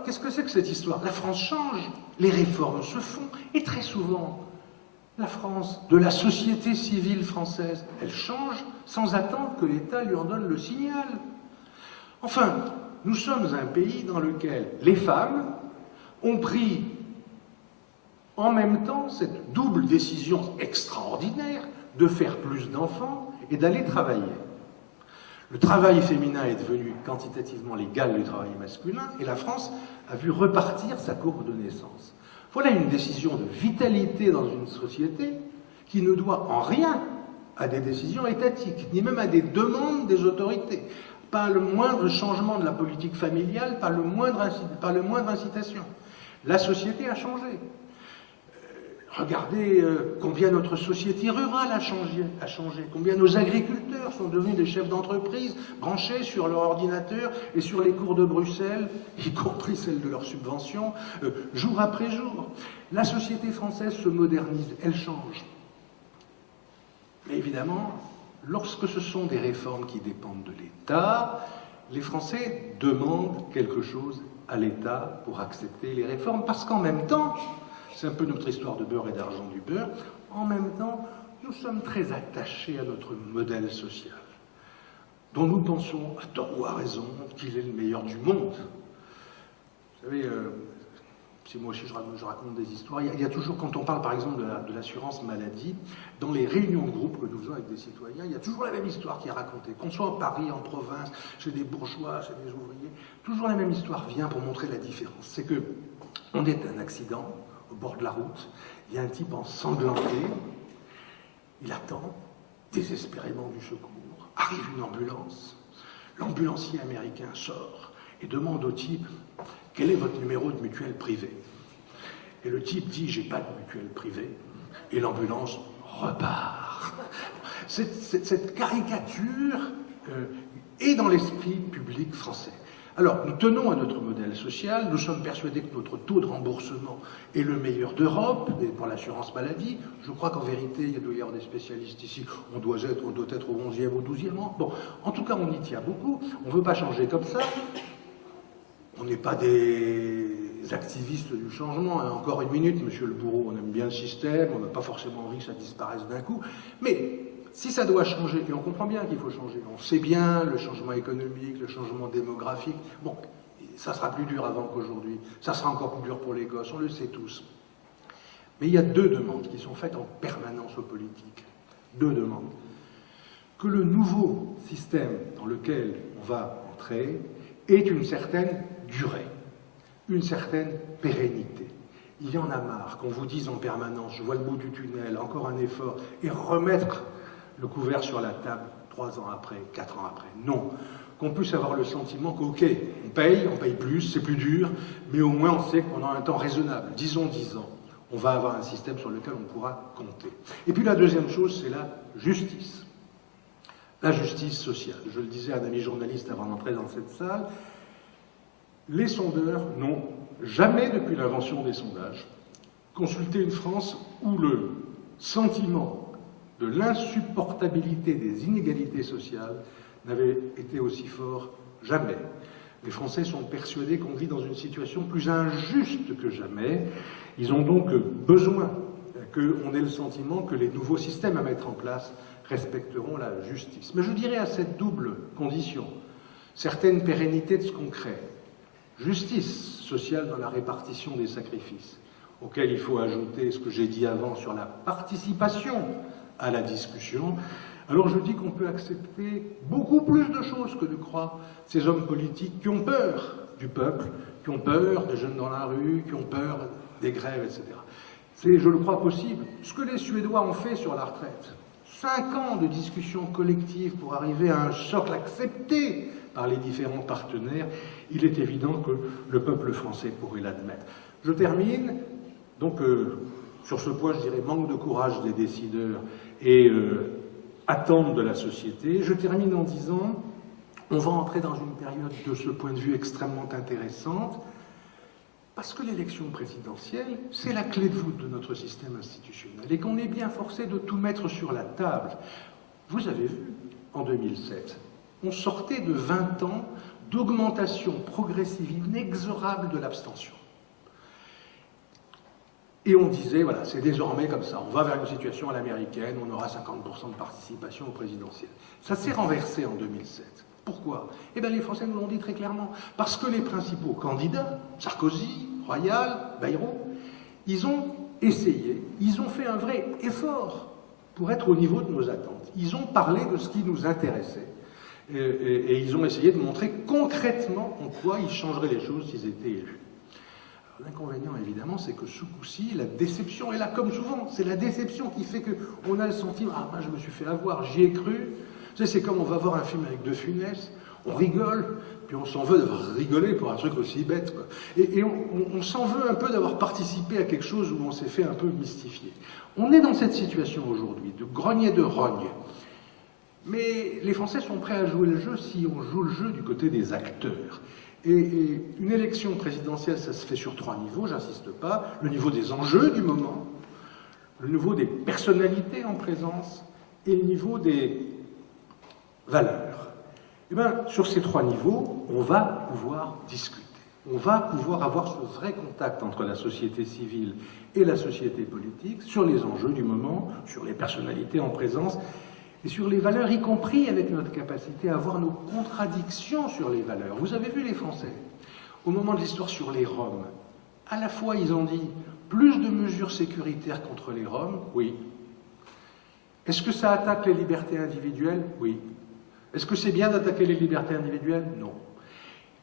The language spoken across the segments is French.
Alors, qu'est-ce que c'est que cette histoire? La France change, les réformes se font, et très souvent, la France, de la société civile française, elle change sans attendre que l'État lui en donne le signal. Enfin, nous sommes un pays dans lequel les femmes ont pris en même temps cette double décision extraordinaire de faire plus d'enfants et d'aller travailler. Le travail féminin est devenu quantitativement l'égal du travail masculin et la France a vu repartir sa courbe de naissance. Voilà une décision de vitalité dans une société qui ne doit en rien à des décisions étatiques, ni même à des demandes des autorités. Pas le moindre changement de la politique familiale, pas le moindre incitation. La société a changé. Regardez combien notre société rurale a changé, combien nos agriculteurs sont devenus des chefs d'entreprise branchés sur leur ordinateur et sur les cours de Bruxelles, y compris celles de leurs subventions, jour après jour. La société française se modernise, elle change. Mais évidemment, lorsque ce sont des réformes qui dépendent de l'État, les Français demandent quelque chose à l'État pour accepter les réformes, parce qu'en même temps, c'est un peu notre histoire de beurre et d'argent du beurre, en même temps, nous sommes très attachés à notre modèle social, dont nous pensons, à tort ou à raison, qu'il est le meilleur du monde. Vous savez, si moi aussi je raconte des histoires, il y a toujours, quand on parle par exemple de l'assurance maladie, dans les réunions de groupe que nous faisons avec des citoyens, il y a toujours la même histoire qui est racontée, qu'on soit à Paris, en province, chez des bourgeois, chez des ouvriers, toujours la même histoire vient pour montrer la différence. C'est que on est un accident, au bord de la route, il y a un type ensanglanté, il attend désespérément du secours, arrive une ambulance, l'ambulancier américain sort et demande au type « Quel est votre numéro de mutuelle privée ?» Et le type dit « J'ai pas de mutuelle privée » et l'ambulance repart. Cette caricature est dans l'esprit public français. Alors, nous tenons à notre modèle social, nous sommes persuadés que notre taux de remboursement est le meilleur d'Europe, et pour l'assurance maladie, je crois qu'en vérité, il doit y avoir des spécialistes ici, on doit être au 11e, au 12e rang. Bon, en tout cas, on y tient beaucoup, on ne veut pas changer comme ça, on n'est pas des activistes du changement, hein. Encore une minute, monsieur le bourreau, on aime bien le système, on n'a pas forcément envie que ça disparaisse d'un coup, mais si ça doit changer, et on comprend bien qu'il faut changer, on sait bien le changement économique, le changement démographique, bon, ça sera plus dur avant qu'aujourd'hui, ça sera encore plus dur pour les gosses, on le sait tous. Mais il y a deux demandes qui sont faites en permanence aux politiques. Deux demandes. Que le nouveau système dans lequel on va entrer ait une certaine durée, une certaine pérennité. Il y en a marre qu'on vous dise en permanence, je vois le bout du tunnel, encore un effort, et remettre le couvert sur la table 3 ans après, 4 ans après. Non. Qu'on puisse avoir le sentiment qu'ok, on paye plus, c'est plus dur, mais au moins on sait que pendant un temps raisonnable, disons 10 ans, on va avoir un système sur lequel on pourra compter. Et puis la deuxième chose, c'est la justice. La justice sociale. Je le disais à un ami journaliste avant d'entrer dans cette salle, les sondeurs n'ont jamais, depuis l'invention des sondages, consulté une France où le sentiment de l'insupportabilité des inégalités sociales n'avait été aussi fort jamais. Les Français sont persuadés qu'on vit dans une situation plus injuste que jamais. Ils ont donc besoin qu'on ait le sentiment que les nouveaux systèmes à mettre en place respecteront la justice. Mais je dirais à cette double condition, certaine pérennité de ce qu'on crée, justice sociale dans la répartition des sacrifices, auquel il faut ajouter ce que j'ai dit avant sur la participation à la discussion, alors je dis qu'on peut accepter beaucoup plus de choses que de croire ces hommes politiques qui ont peur du peuple, qui ont peur des jeunes dans la rue, qui ont peur des grèves, etc. C'est, je le crois, possible. Ce que les Suédois ont fait sur la retraite, 5 ans de discussion collective pour arriver à un socle accepté par les différents partenaires, il est évident que le peuple français pourrait l'admettre. Je termine, donc, sur ce point, je dirais manque de courage des décideurs et attente de la société. Je termine en disant, on va entrer dans une période de ce point de vue extrêmement intéressante, parce que l'élection présidentielle, c'est la clé de voûte de notre système institutionnel, et qu'on est bien forcé de tout mettre sur la table. Vous avez vu, en 2007, on sortait de 20 ans d'augmentation progressive, inexorable de l'abstention. Et on disait, voilà, c'est désormais comme ça, on va vers une situation à l'américaine, on aura 50% de participation au présidentiel. Ça s'est renversé en 2007. Pourquoi? Eh bien, les Français nous l'ont dit très clairement. Parce que les principaux candidats, Sarkozy, Royal, Bayrou, ils ont essayé, ils ont fait un vrai effort pour être au niveau de nos attentes. Ils ont parlé de ce qui nous intéressait. Et ils ont essayé de montrer concrètement en quoi ils changeraient les choses s'ils étaient élus. L'inconvénient, évidemment, c'est que ce coup-ci, la déception est là, comme souvent. C'est la déception qui fait qu'on a le sentiment « Ah, moi, je me suis fait avoir, j'y ai cru ». Vous savez, c'est comme on va voir un film avec De Funès, on rigole, puis on s'en veut d'avoir rigolé pour un truc aussi bête, quoi. Et on s'en veut un peu d'avoir participé à quelque chose où on s'est fait un peu mystifier. On est dans cette situation aujourd'hui, de grogne et de rogne. Mais les Français sont prêts à jouer le jeu si on joue le jeu du côté des acteurs. Et une élection présidentielle, ça se fait sur 3 niveaux, j'insiste pas. Le niveau des enjeux du moment, le niveau des personnalités en présence et le niveau des valeurs. Et bien, sur ces 3 niveaux, on va pouvoir discuter. On va pouvoir avoir ce vrai contact entre la société civile et la société politique sur les enjeux du moment, sur les personnalités en présence et sur les valeurs, y compris avec notre capacité à voir nos contradictions sur les valeurs. Vous avez vu les Français, au moment de l'histoire sur les Roms, à la fois ils ont dit plus de mesures sécuritaires contre les Roms, oui. Est-ce que ça attaque les libertés individuelles? Oui. Est-ce que c'est bien d'attaquer les libertés individuelles? Non.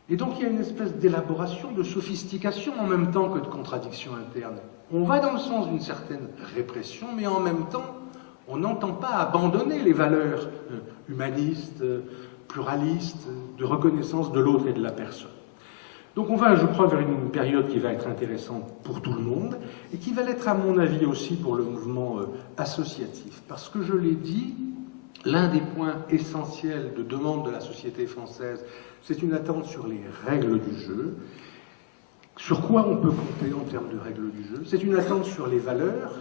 Et donc il y a une espèce d'élaboration, de sophistication en même temps que de contradiction interne. On va dans le sens d'une certaine répression, mais en même temps, on n'entend pas abandonner les valeurs humanistes, pluralistes, de reconnaissance de l'autre et de la personne. Donc on va, je crois, vers une période qui va être intéressante pour tout le monde et qui va l'être, à mon avis, aussi pour le mouvement associatif. Parce que je l'ai dit, l'un des points essentiels de demande de la société française, c'est une attente sur les règles du jeu. Sur quoi on peut compter en termes de règles du jeu? C'est une attente sur les valeurs,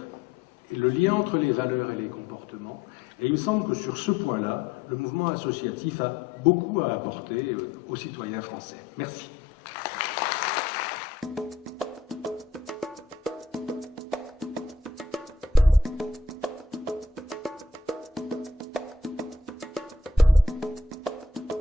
et le lien entre les valeurs et les comportements. Et il me semble que sur ce point-là, le mouvement associatif a beaucoup à apporter aux citoyens français. Merci.